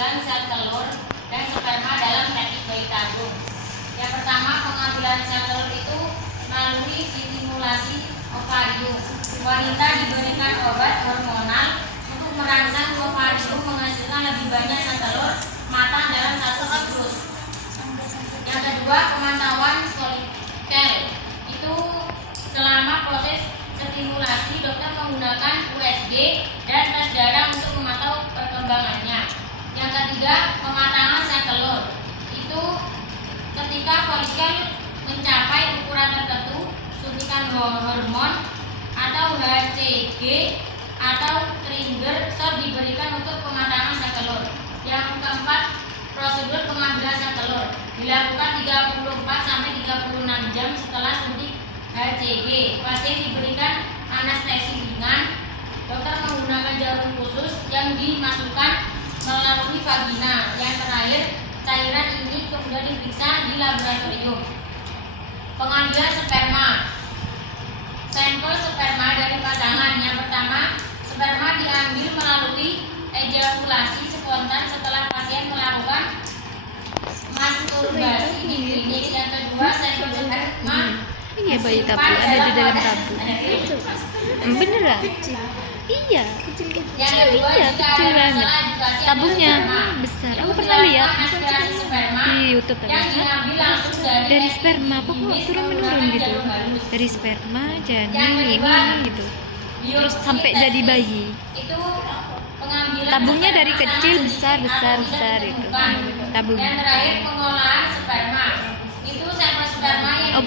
pengambilan sel telur dan sperma dalam teknik bayi tabung. Yang pertama, pengambilan sel telur itu melalui stimulasi ovarium. Wanita diberikan obat hormonal untuk merangsang ovarium menghasilkan lebih banyak sel telur matang dalam satu siklus. Yang kedua, pemantauan folikel. Itu selama proses stimulasi, dokter menggunakan USG dan tes darah untuk memantau perkembangannya. Yang ketiga, pematangan sel telur. Itu ketika folikel mencapai ukuran tertentu, suntikan hormon atau HCG atau trigger shot diberikan untuk pematangan sel telur. Yang keempat, prosedur pengambilan sel telur dilakukan 34 sampai 36 jam setelah suntik HCG. Pasien diberikan anestesi ringan. Dokter menggunakan jarum khusus yang dimasukkan melalui vagina. Yang terakhir, cairan ini kemudian diperiksa di laboratorium. Pengambilan sperma. Sampel sperma dari pasangan. Yang pertama, sperma diambil melalui ejakulasi spontan setelah pasien melakukan masturbasi di klinik. Yang kedua, sampel sperma iya, bayi tabung ada di dalam tabung. Beneran? Iya, yang kedua, iya, kecil banget. Tabungnya besar. Aku pernah lihat di YouTube dari sperma, pokoknya turun menurun gitu. Dari sperma janin ini gitu. Terus sampai jadi bayi. Tabungnya dari kecil besar itu. Tabungnya. Yang terakhir, pengolahan sperma. Itu sampel sperma yang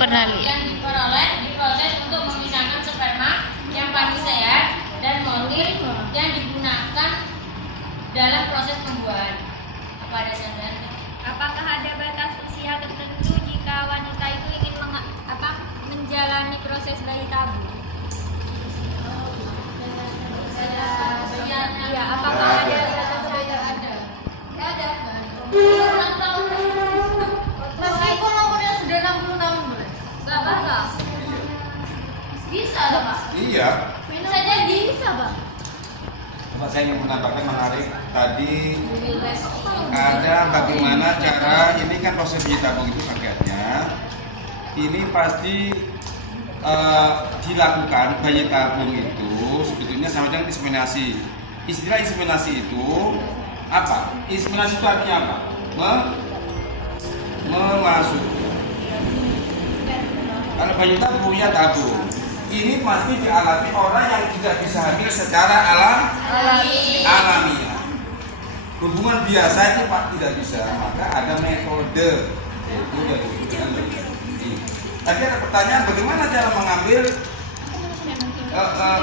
diperoleh diproses untuk memisahkan sperma yang paling sehat dan motil yang digunakan dalam proses pembuahan. Apa ada saran? Apakah ada batas usia tertentu jika wanita itu ingin menjalani proses bayi tabung? Iya, apakah ada batas usia? Ada. Meskipun umurnya sudah 60 tahun boleh? Enggak. Bisa dong, Pak? Iya. Bisa jadi, bisa, Bang. Cuma saya ingin menambahkan menarik tadi ada bagaimana cara ini kan proses bayi tabung itu paketnya ini pasti dilakukan bayi tabung itu sebetulnya sama dengan inseminasi. Istilah inseminasi itu apa? Inseminasi itu artinya apa? Memasuk. Kalau bayi tabung ya tabung. Ini pasti dialami orang yang tidak bisa hamil secara alamiah. Hubungan biasa itu Pak tidak bisa, maka ada metode yaitu yang disebutkan ini. Tadi ada pertanyaan bagaimana cara mengambil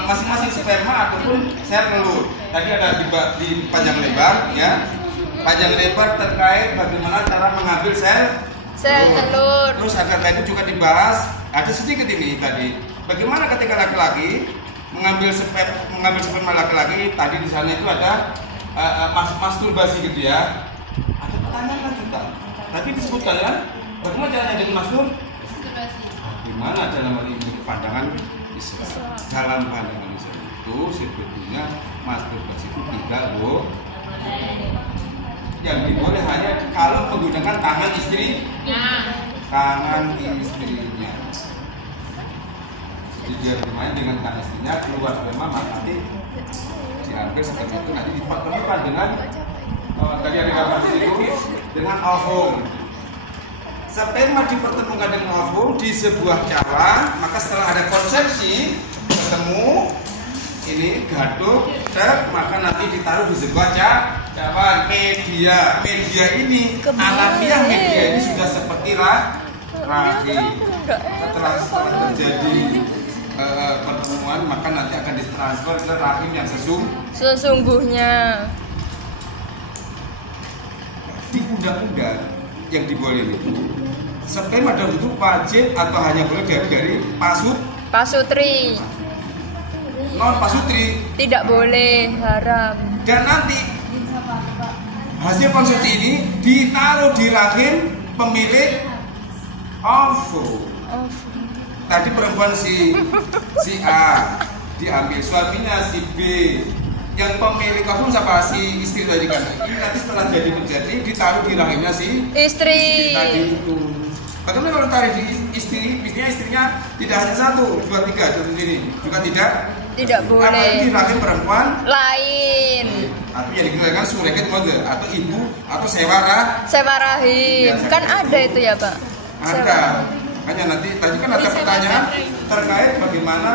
masing-masing sperma ataupun sel telur. Tadi ada di panjang lebar ya. Panjang lebar terkait bagaimana cara mengambil sel telur. Terus ada tadi juga dibahas ada sedikit ini tadi. Bagaimana ketika laki-laki mengambil sperma laki-laki, tadi di sana itu ada masturbasi gitu ya. Ada pertanyaan lanjutan. Tapi disebutkan kan, bagaimana caranya dengan masturbasi? Gimana dalam hal ini pandangan Islam? Dalam pandangan Islam itu sebetulnya masturbasi itu tidak yang diboleh hanya kalau menggunakan tangan istrinya. Jadi dia bermain dengan tangan istrinya, keluar sperma, maka nanti diambil seperti itu, nanti dipertemukan dengan tadi ada gambar itu dengan ovum. Sperma dipertemukan dengan ovum di sebuah cawan, maka setelah ada konsepsi ketemu ini gaduk, maka nanti ditaruh di sebuah cawan media ini alamiah, media ini sudah seperti rahim. Setelah terjadi pertemuan, maka nanti akan ditransfer ke rahim yang sesungguhnya. Di undang-undang yang dibolehin itu sperma dalam bentuk wajib atau hanya boleh dari pasutri. Non pasutri Tidak boleh, haram. Dan nanti hasil konsepsi ini ditaruh di rahim pemilik ovum. Tadi perempuan si A diambil, suaminya si B yang pemilik ovum siapa? Si istri tadi kan. Ini nanti setelah jadi menjadi ditaruh di rahimnya si Istri. tadi itu. Bagaimana kalau tarik di istrinya tidak hanya 1, 2, 3 seperti ini, juga tidak boleh. Apalagi rahim perempuan Lain. artinya dikatakan surrogate mother atau ibu atau sewa rahim. Kan ada itu ya, Pak? ada. Makanya nanti tadi kan ada pertanyaan terkait bagaimana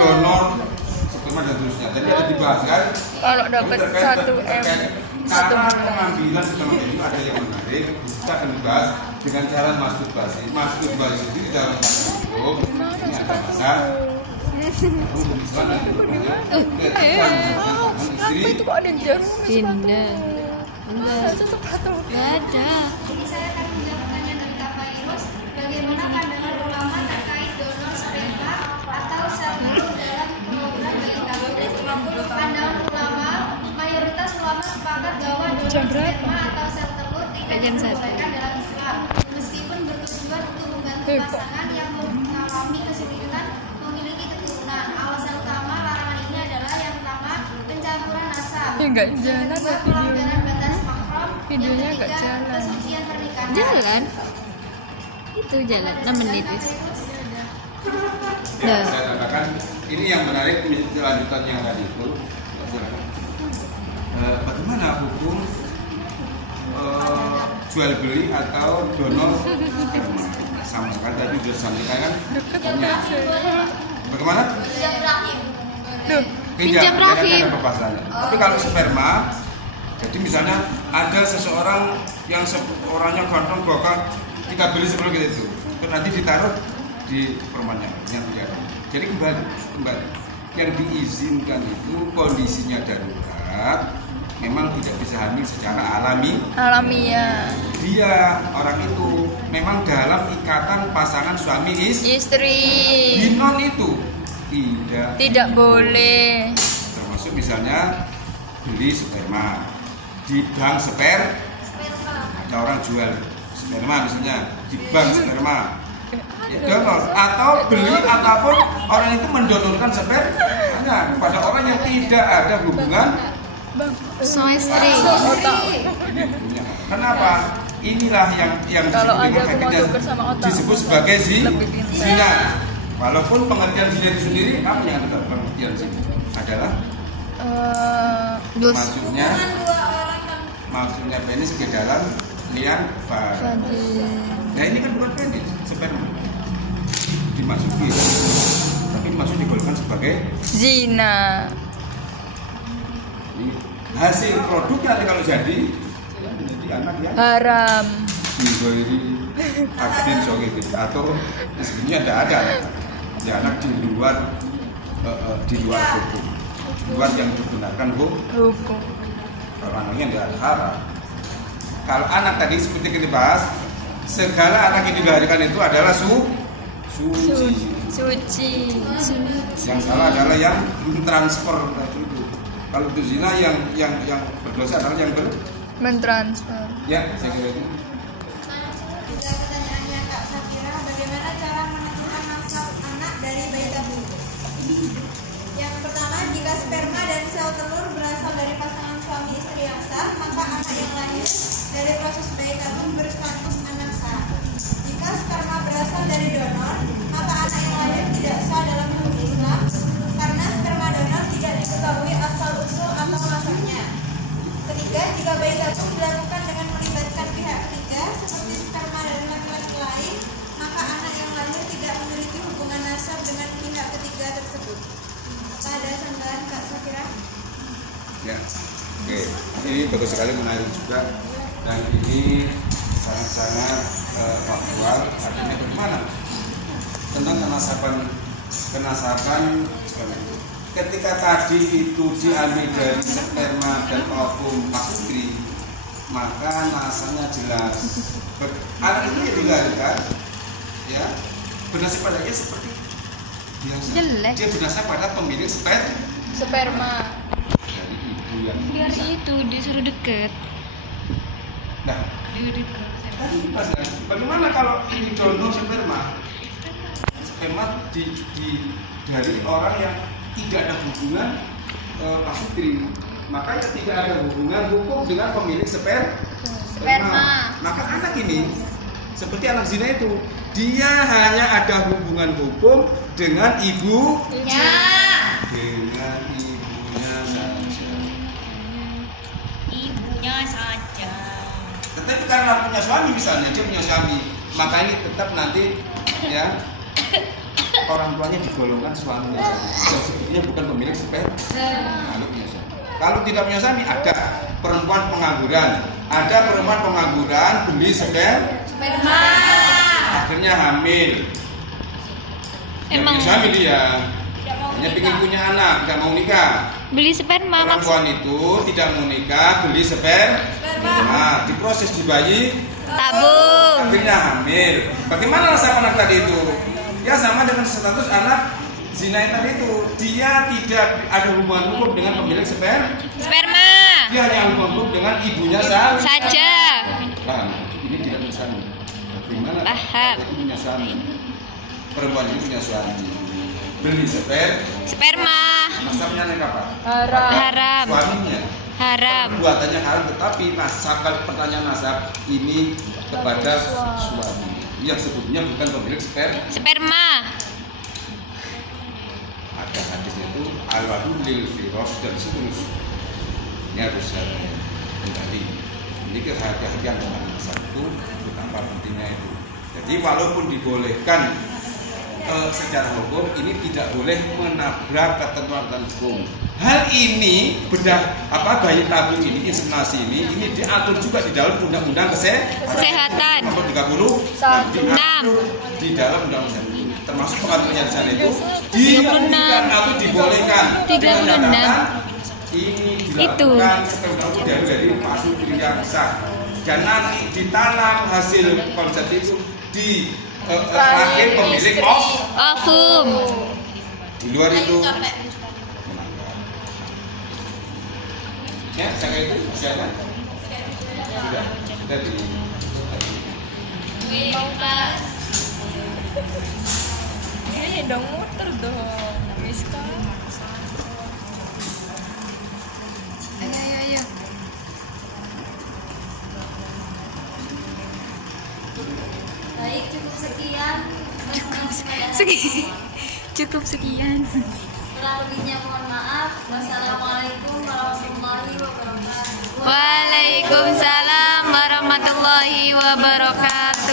donor sperma dan seterusnya. Jadi ada dibahas kan. Kalau dapat 1M. Cara pengambilan sperma ini ada yang menarik. Kita akan dibahas dengan cara masturbasi. Masturbasi itu di dalam hukum ini ada masa. Apa itu kok ada jarum? Tidak. Enggak. Sepatu. Enggak ada. Jadi saya akan menjawab pertanyaan dari Kak Fairuz. Bagaimana pandangan ulama terkait donor sperma atau sel telur dalam program bayi tabung? Pandangan ulama, mayoritas ulama sepakat bahwa donor sperma atau sel telur tidak dibolehkan dalam Islam, meskipun bertujuan untuk membantu pasangan yang mengalami kesulitan memiliki keturunan. Alasan utama larangan ini adalah yang pertama, pencampuran nasab. Enggak jalan Kedua, pelanggaran batas mahram. Videonya Yang enggak ketiga, jalan. kesucian pernikahan. Jalan. Itu jalan 6 menit wis. Ya, saya katakan ini yang menarik lanjutan yang tadi itu. Bagaimana hukum jual beli atau donor sperma? Sama sekali tadi sudah disampaikan kan? Bagaimana? Pinjam rahim. Ada pembahasannya. Tapi kalau sperma, jadi misalnya ada seseorang yang orangnya ganteng gokak, kita beli seperti itu, terus nanti ditaruh di permannya yang tidak. Jadi kembali yang diizinkan itu kondisinya darurat, memang tidak bisa hamil secara Alamiah. Dia orang itu memang dalam ikatan pasangan suami Istri. binon itu Tidak boleh. termasuk misalnya beli sperma di bank ada orang jual sperma misalnya di bank sperma ya donor atau beli ataupun orang itu mendonorkan sperma kepada orang yang tidak ada hubungan Soestri. kenapa inilah yang Kalau disebut ada dengan kemasukan sama otak, disebut sebagai lebih pintar. zina. Walaupun pengertian zina itu sendiri apa yang ada pengertian zina adalah Dus. maksudnya penis ke dalam liang vagina. Nah ini kan bukan penis, sperma dimasuki, tapi dimasuk digolongkan sebagai Zina. hasil produknya nanti kalau jadi anak yang Haram. digoiri aktin sogegit atau sebenarnya tidak ada ya anak di luar hukum, di luar yang digunakan Hukum. kalau anaknya tidak ada haram. Kalau anak tadi seperti kita bahas, segala anak yang dilahirkan itu adalah suci. Yang salah adalah yang mentransfer itu. Kalau itu zina yang berdosa adalah yang Mentransfer. ya saya kira itu. Juga pertanyaannya Kak Safira, bagaimana cara menentukan nasab anak dari bayi tabung? Yang pertama, jika sperma dan sel telur berasal dari pasangan suami istri yang sah, maka anak yang lahir dari proses bayi tabung berstatus anak sah. Jika sperma berasal dari donor, maka anak yang lahir tidak sah dalam hukum Islam karena sperma donor tidak diketahui asal usul atau nasabnya. Ketiga, jika bayi tabung dilakukan dengan melibatkan pihak ketiga seperti sperma dari laki-laki lain, maka anak yang lahir tidak memiliki hubungan nasab dengan pihak ketiga tersebut. Apa ada tambahan Kak Safira? Ya, oke. Ini bagus sekali, menarik juga, dan ini sangat-sangat faktual. Artinya bagaimana tentang kenasaban ketika tadi itu diambil dari sperma dan ovum Mas Fikri, maka nasabnya jelas. Anak itu yang dilahirkan, ya berdasar padanya seperti biasa. Jelek. Dia berdasar pada pemilik Sperma. dari ibu yang Biar itu disuruh deket. nah tadi Mas, bagaimana kalau ini donor sperma dari orang yang tidak ada hubungan pasutri, maka ya tidak ada hubungan hukum dengan pemilik sperma. Maka anak ini seperti anak zina itu, dia hanya ada hubungan hukum dengan ibunya. Dengan ibunya saja. Tetapi karena punya suami misalnya, dia punya suami, maka ini tetap nanti ya orang tuanya digolongkan suaminya. Dan sebetulnya bukan pemilik sperma. Kalau tidak punya suami, ada perempuan pengangguran, beli sperma, akhirnya hamil. Emang suami dia hanya ingin punya anak, tidak mau nikah. beli sperma Perempuan itu tidak mau nikah, beli sperma. Nah, diproses di bayi, tabung. akhirnya hamil. Bagaimana nasab anak tadi itu? Ya sama dengan status anak zina yang tadi itu. Dia tidak ada hubungan hukum dengan pemilik sperma. Dia hanya hubungan hukum dengan ibunya Saja. Paham? Ini tidak punya suami. Bagaimana? Paham. Itu punya suami. Perempuan itu punya suami. Beli Sperma. nasabnya naik apa? Haram. Suaminya. Haram. Perbuatannya haram, tetapi nasab, kalau pertanyaan nasab ini kepada suami yang sebetulnya bukan pemilik Sperma. Ada hadisnya itu al-wadu lil firas dan seterusnya. Ini harus saya kembali. Ini kehati-hatian dengan nasab itu betapa pentingnya itu. Jadi walaupun dibolehkan secara hukum, ini tidak boleh menabrak ketentuan hukum. Hal ini bayi tabung ini, inseminasi ini diatur juga di dalam Undang-Undang Kesehatan nomor 30 diatur di dalam Undang-Undang termasuk pengaturannya di sana itu dibolehkan atau dibolehkan dengan catatan ini dilakukan setelah dari pasutri yang sah dan nanti ditanam hasil konsep itu di rahim pemilik Ovum. di luar itu. Ya, saya itu siapa? Sudah di. Iya dong, muter dong. Miska. Ayo. Baik, cukup sekian. Cukup sekian. Kurang lebihnya mohon maaf. Wassalamualaikum warahmatullahi wabarakatuh. Waalaikumsalam warahmatullahi wabarakatuh.